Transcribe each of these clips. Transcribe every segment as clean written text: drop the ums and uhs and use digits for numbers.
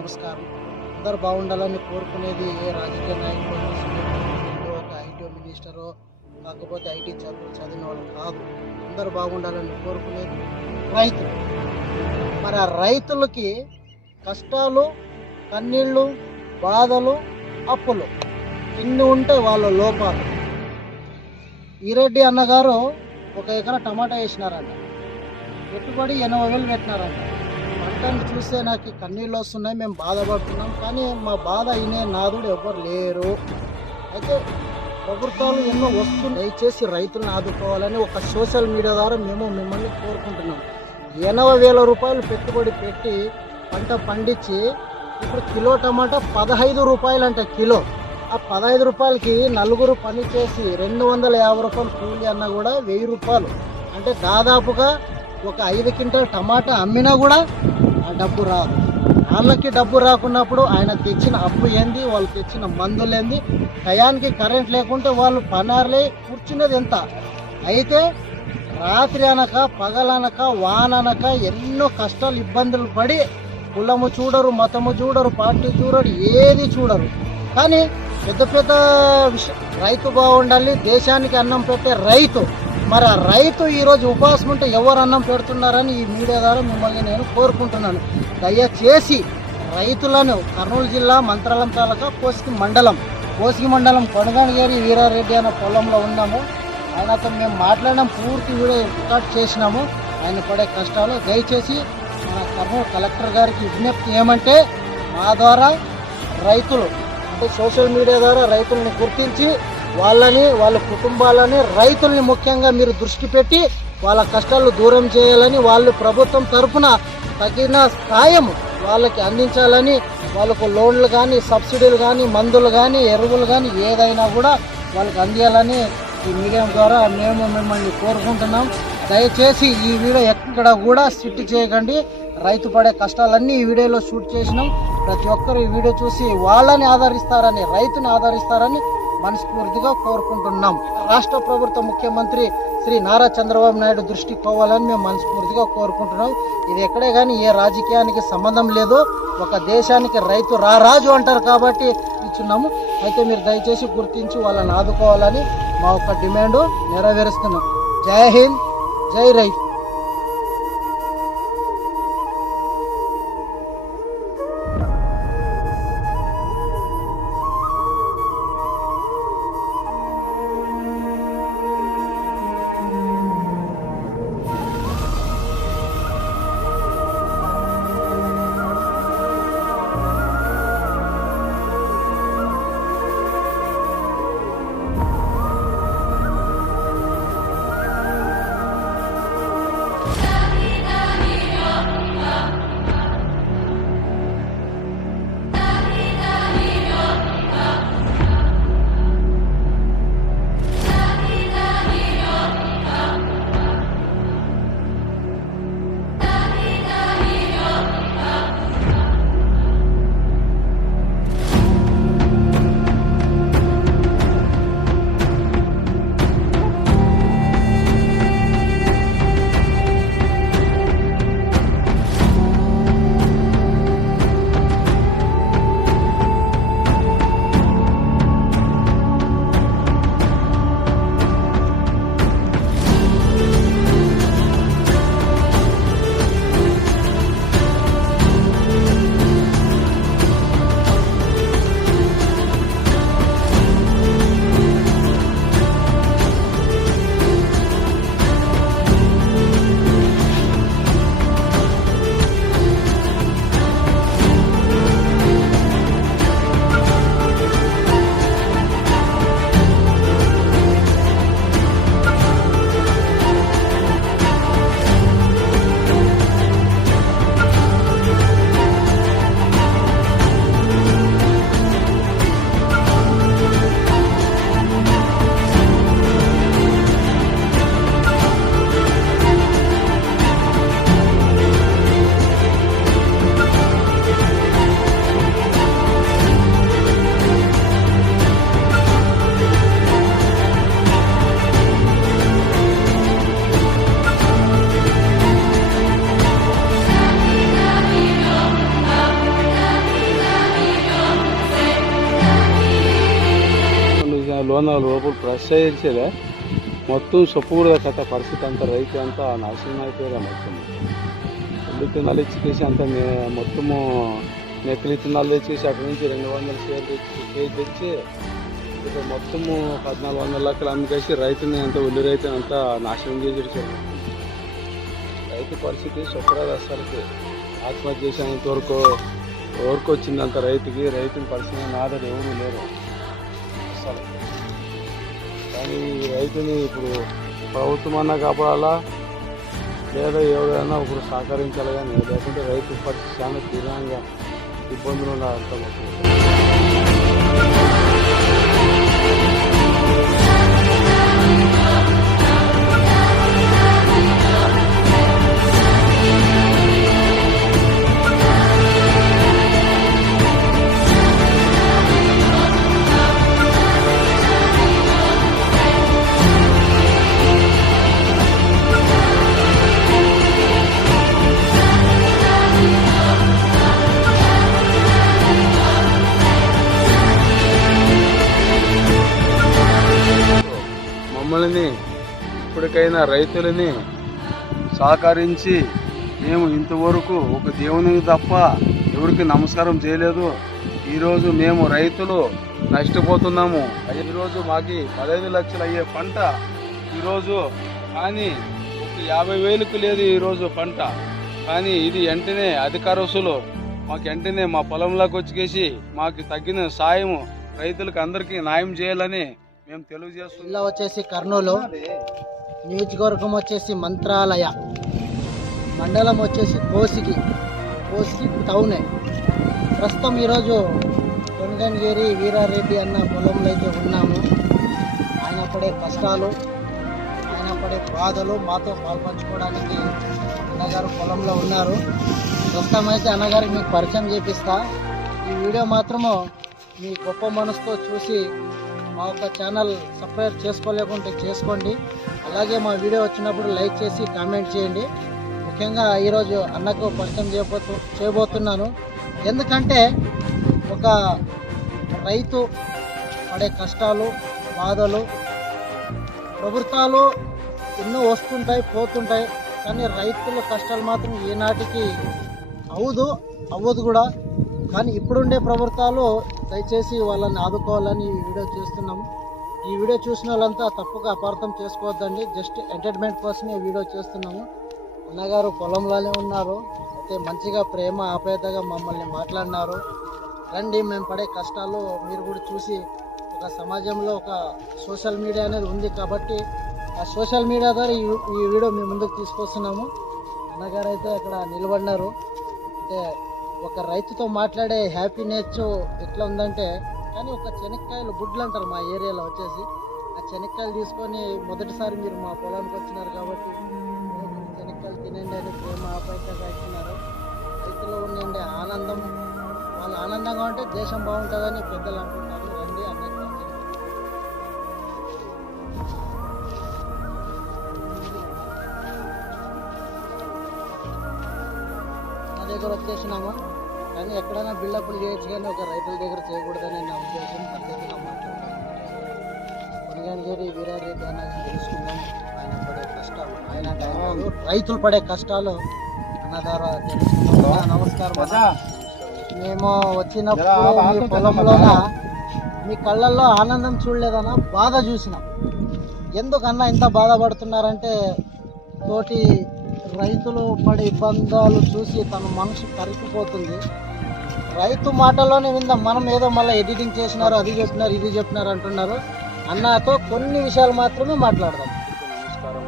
నమస్కారం. అందరూ బాగుండాలని కోరుకునేది ఏ రాజకీయ నాయకుడు, ఒక ఐటీ మినిస్టరో కాకపోతే ఐటీ చదివిన వాళ్ళు కాదు. అందరూ బాగుండాలని కోరుకునేది రైతులు. మరి ఆ రైతులకి కష్టాలు, కన్నీళ్ళు, బాధలు, అప్పులు ఇన్ని ఉంటే వాళ్ళ లోపాలు. ఈరెడ్డి అన్నగారు 1 ఎకరా టమాటా వేసినారంట, పెట్టుబడి 80,000 పెట్టినారంట. పంటను చూస్తే నాకు కన్నీళ్ళు వస్తున్నాయి, మేము బాధపడుతున్నాం, కానీ మా బాధ అయినే నాదుడు ఎవరు లేరు. అయితే ప్రభుత్వాలు ఎన్నో వస్తున్నాయి, దయచేసి రైతులను ఆదుకోవాలని ఒక సోషల్ మీడియా ద్వారా మేము మిమ్మల్ని కోరుకుంటున్నాం. 80,000 రూపాయలు పెట్టుబడి పెట్టి పంట పండించి ఇప్పుడు కిలో టమాటా 15 రూపాయలు అంట కిలో. ఆ 15 రూపాయలకి నలుగురు పని చేసి 250 రూపాయలు కూలి అన్నా కూడా 1000 రూపాయలు, అంటే దాదాపుగా ఒక 5 క్వింటాల్ టమాటా అమ్మినా కూడా ఆ డబ్బు రాదు. వాళ్ళకి డబ్బు రాకున్నప్పుడు ఆయన తెచ్చిన అప్పు ఏంది, వాళ్ళు తెచ్చిన మందులు ఏంది, టయానికి కరెంట్ లేకుంటే వాళ్ళు పనార్లే కూర్చునేది ఎంత. అయితే రాత్రి అనక పగలనక వాననక ఎన్నో కష్టాలు ఇబ్బందులు పడి కులము చూడరు, మతము చూడరు, పార్టీ చూడరు, ఏది చూడరు. కానీ పెద్ద పెద్ద రైతు బాగుండాలి, దేశానికి అన్నం పెట్టే రైతు. మరి ఆ రైతు ఈరోజు ఉపవాసం ఉంటే ఎవరు అన్నం పెడుతున్నారని ఈ మీడియా ద్వారా మిమ్మల్ని నేను కోరుకుంటున్నాను. దయచేసి రైతులను, కర్నూలు జిల్లా మంత్రాలయం తాలూకా కోసిగి మండలం కొనగానగిరి వీరారెడ్డి అనే పొలంలో ఉన్నాము. ఆయనతో మేము మాట్లాడడం పూర్తి వీడియో రికార్డ్ చేసినాము. ఆయన పడే కష్టాలు దయచేసి మన కర్నూలు కలెక్టర్ గారికి విజ్ఞప్తి ఏమంటే, మా ద్వారా రైతులు అంటే సోషల్ మీడియా ద్వారా రైతులను గుర్తించి వాళ్ళని, వాళ్ళ కుటుంబాలని, రైతుల్ని ముఖ్యంగా మీరు దృష్టి పెట్టి వాళ్ళ కష్టాలు దూరం చేయాలని, వాళ్ళు ప్రభుత్వం తరఫున తగిన సాయం వాళ్ళకి అందించాలని, వాళ్ళకు లోన్లు కానీ, సబ్సిడీలు కానీ, మందులు కానీ, ఎరువులు కానీ ఏదైనా కూడా వాళ్ళకి అందియాలని ఈ మీడియా ద్వారా మేము మిమ్మల్ని కోరుకుంటున్నాం. దయచేసి ఈ వీడియో ఎక్కడ కూడా షూట్ చేయకండి. రైతు పడే కష్టాలన్నీ ఈ వీడియోలో షూట్ చేసినాం. ప్రతి ఒక్కరు ఈ వీడియో చూసి వాళ్ళని ఆదరిస్తారని, రైతుని ఆదరిస్తారని మనస్ఫూర్తిగా కోరుకుంటున్నాం. రాష్ట్ర ప్రభుత్వ ముఖ్యమంత్రి శ్రీ నారా చంద్రబాబు నాయుడు దృష్టికి పోవాలని మేము మనస్ఫూర్తిగా కోరుకుంటున్నాం. ఇది ఎక్కడే కానీ ఏ రాజకీయానికి సంబంధం లేదు. ఒక దేశానికి రైతు రారాజు అంటారు కాబట్టి ఇచ్చున్నాము. అయితే మీరు దయచేసి గుర్తించి వాళ్ళని ఆదుకోవాలని మా ఒక డిమాండ్ నెరవేరుస్తున్నాం. జై హింద్, జై రైతు. రూపాయలు ఫ్రెష్ అయ్యేసేదే మొత్తం సొప్పు కూడా కథ పరిస్థితి అంతా రైతు అంతా నాశనం అయిపోయారా మొత్తం. ఉల్లి తిన్నాలు ఇచ్చేసి అంతా మొత్తము నెక్కలి తిన్నాలు తెచ్చేసి అక్కడి నుంచి 200 షేర్ తెచ్చి కేజీ తెచ్చి ఇప్పుడు మొత్తము 1400 లక్షలు అమ్మికేసి రైతుని అంతా ఉల్లి రైతుని అంతా నాశనం చేసి రైతు పరిస్థితి సొప్పరాదు. అసలుకి ఆత్మహత్య చేసేంత వరకు వచ్చిందంత రైతుకి. రైతుని పరిస్థితి నాదరు ఎవరు లేరు అసలు. కానీ రైతుని ఇప్పుడు ప్రభుత్వం అన్నా కాపాడాలా లేదా ఎవరైనా ఇప్పుడు సహకరించాలి. కానీ లేకుంటే రైతు పరిస్థితి చాలా తీవ్రంగా ఇబ్బందులు ఉన్నారు అంత మొత్తం. మమ్మల్ని ఇప్పటికైనా రైతులని సహకరించి మేము ఇంతవరకు ఒక దేవునికి తప్ప ఎవరికి నమస్కారం చేయలేదు. ఈరోజు మేము రైతులు నష్టపోతున్నాము. ఈరోజు మాకు 15 లక్షలు అయ్యే పంట ఈరోజు కానీ ఒక 50,000కు లేదు ఈరోజు పంట. కానీ ఇది వెంటనే అధికారస్తులు మాకు వెంటనే మా పొలంలోకి వచ్చేసి మాకు తగ్గిన సాయం రైతులకు అందరికీ న్యాయం చేయాలని మేము తెలియజేస్తున్నాం. జిల్లా వచ్చేసి కర్నూలు, నియోజకవర్గం వచ్చేసి మంత్రాలయ, మండలం వచ్చేసి కోసిగి టౌనే. ప్రస్తుతం ఈరోజు కొనగంగేరి వీరారెడ్డి అన్న పొలంలో అయితే ఉన్నాము. ఆయన పడే కష్టాలు, ఆయన పడే బాధలు మాతో పాల్పంచుకోవడానికి అన్నగారు పొలంలో ఉన్నారు. ప్రస్తుతం అయితే అన్నగారికి మీకు పరిచయం చేపిస్తా. ఈ వీడియో మాత్రము మీ గొప్ప మనసుతో చూసి మా యొక్క ఛానల్ సబ్స్క్రైబ్ చేసుకోలేకుంటే చేసుకోండి. అలాగే మా వీడియో వచ్చినప్పుడు లైక్ చేసి కామెంట్ చేయండి. ముఖ్యంగా ఈరోజు అన్నకు పరిచయం చేయబోతున్నాను. ఎందుకంటే ఒక రైతు పడే కష్టాలు, బాధలు, ప్రభుత్వాలు ఎన్నో వస్తుంటాయి పోతుంటాయి. కానీ రైతుల కష్టాలు మాత్రం ఈనాటికి అవ్వదు కూడా. కానీ ఇప్పుడుండే ప్రభుత్వాలు దయచేసి వాళ్ళని ఆదుకోవాలని ఈ వీడియో చేస్తున్నాము. ఈ వీడియో చూసిన వాళ్ళంతా తప్పుగా అపార్థం చేసుకోవద్దండి. జస్ట్ ఎంటర్టైన్మెంట్ కోసమే వీడియో చేస్తున్నాము. అన్నగారు పొలంలోనే ఉన్నారు. అయితే మంచిగా ప్రేమ ఆప్యాయతగా మమ్మల్ని మాట్లాడినారు. రండి, మేము పడే కష్టాలు మీరు కూడా చూసి ఒక సమాజంలో ఒక సోషల్ మీడియా అనేది ఉంది కాబట్టి ఆ సోషల్ మీడియా ద్వారా ఈ వీడియో మీ ముందుకు తీసుకొస్తున్నాము. అన్నగారు అయితే అక్కడ నిలబడినారు. అంటే ఒక రైతుతో మాట్లాడే హ్యాపీనెస్ ఎట్లా ఉందంటే, కానీ ఒక చెనక్కాయలు గుడ్లు అంటారు మా ఏరియాలో వచ్చేసి. ఆ చెనక్కాయలు తీసుకొని మొదటిసారి మీరు మా పొలానికి వచ్చినారు కాబట్టి చెనక్కాయలు తినండి అని ప్రేమ ఆప్యాయతగా ఇచ్చినారు. రైతులో ఉండే ఆనందం, వాళ్ళు ఆనందంగా ఉంటే దేశం బాగుంటుందని పెద్దలు అంటుంటారు. రండి అన్నట్టు నా దగ్గర వచ్చేసినాము. కానీ ఎక్కడైనా బిల్డప్లు చేయొచ్చు, కానీ ఒక రైతుల దగ్గర చేయకూడదని నా ఉద్దేశం. పద్ధతిగా మాట్లాడతాను. కొనగంగేరి వీరారెడ్డి అన్న తెలుసుకుందాం. ఆయన పడే కష్టాలు, రైతులు పడే కష్టాలు అన్న ద్వారా తెలుసుకుందాం. నమస్కారం. మేము వచ్చినప్పుడు మీ పొలంలోన మీ కళ్ళల్లో ఆనందం చూడలేదన్నా, బాధ చూసినాం. ఎందుకన్నా ఇంత బాధపడుతున్నారంటే తోటి రైతులు పడే ఇబ్బందులు చూసి తన మనసు కరిగిపోతుంది. రైతు మాటల్లోనే విందాం. మనం ఏదో మళ్ళీ ఎడిటింగ్ చేసినారు, అది చెప్పినారు, ఇది చెప్పినారు అంటున్నారు. అన్నతో కొన్ని విషయాలు మాత్రమే మాట్లాడదాం. నమస్కారం.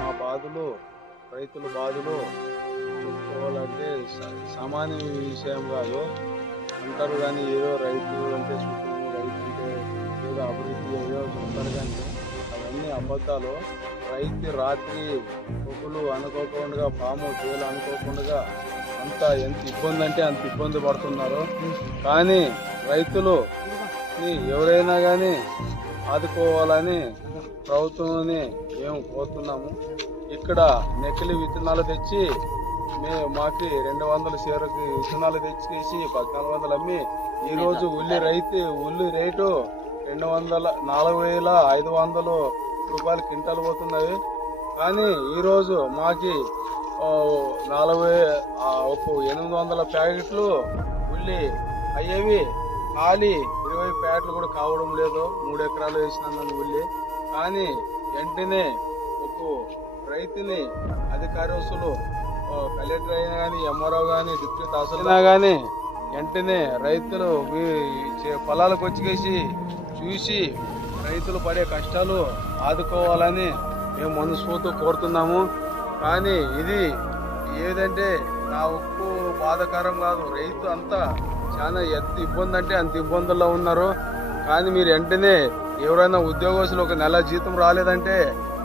మా బాధలు, రైతుల బాధలు చెప్పుకోవాలంటే సామాన్య విషయం కాదు అంటారు. కానీ ఏదో రైతు అంటే సుఖము, రైతు అంటే ఏదో అభివృద్ధి ఏదో చెప్తారు. కానీ అవన్నీ అబద్ధాలు. రైతు రాత్రి పొగులు అనుకోకుండా, పాము తేలు అనుకోకుండా అంత ఎంత ఇబ్బంది అంటే అంత ఇబ్బంది పడుతున్నారు. కానీ రైతులు ఎవరైనా కానీ ఆదుకోవాలని ప్రభుత్వాన్ని మేము కోరుతున్నాము. ఇక్కడ నకిలీ విత్తనాలు తెచ్చి మాకి 200 షేరుకి విత్తనాలు తెచ్చేసి 1400 అమ్మి ఈరోజు ఉల్లి రేటు 4,500 రూపాయలు క్వింటాల్ పోతున్నవి. కానీ ఈరోజు మాకి 800 ప్యాకెట్లు ఉల్లి అయ్యేవి ఖాళీ 20 ప్యాకెట్లు కూడా కావడం లేదు. 3 ఎకరాలు వేసినాను ఉల్లి. కానీ వెంటనే ఒక రైతుని అధికారులు కలెక్టర్ అయినా కానీ ఎంఆర్ఓ కానీ డిప్యూటీ తహసీల్దార్ కానీ వెంటనే రైతులు పొలాలకు వచ్చేసి చూసి రైతులు పడే కష్టాలు ఆదుకోవాలని మేము మనస్ఫూర్తిగా కోరుతున్నాము. కానీ ఇది ఏదంటే నా ఉప్పు బాధాకరం కాదు, రైతు అంతా చాలా ఎంత ఇబ్బంది అంటే అంత ఇబ్బందుల్లో ఉన్నారు. కానీ మీరు వెంటనే ఎవరైనా ఉద్యోగస్తులు ఒక నెల జీతం రాలేదంటే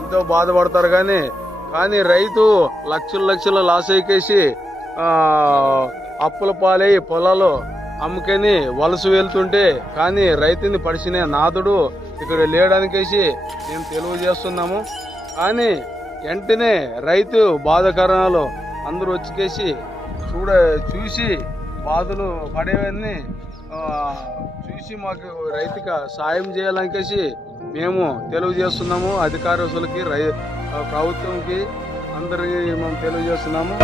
ఎంతో బాధపడతారు. కానీ రైతు లక్షలు లాస్ అయికేసి అప్పుల పాలై పొలాలు అమ్ముకొని వలస వెళ్తుంటే కానీ రైతుని పడిచిన నాదుడు ఇక్కడ లేడానికేసి మేము తెలియజేస్తున్నాము. కానీ వెంటనే రైతు బాధాకరణాలు అందరూ వచ్చేసి చూసి బాధలు పడేవన్నీ చూసి మాకు రైతుగా సాయం చేయాలనికేసి మేము తెలియజేస్తున్నాము. అధికారులకి ప్రభుత్వంకి అందరికీ మేము తెలియజేస్తున్నాము.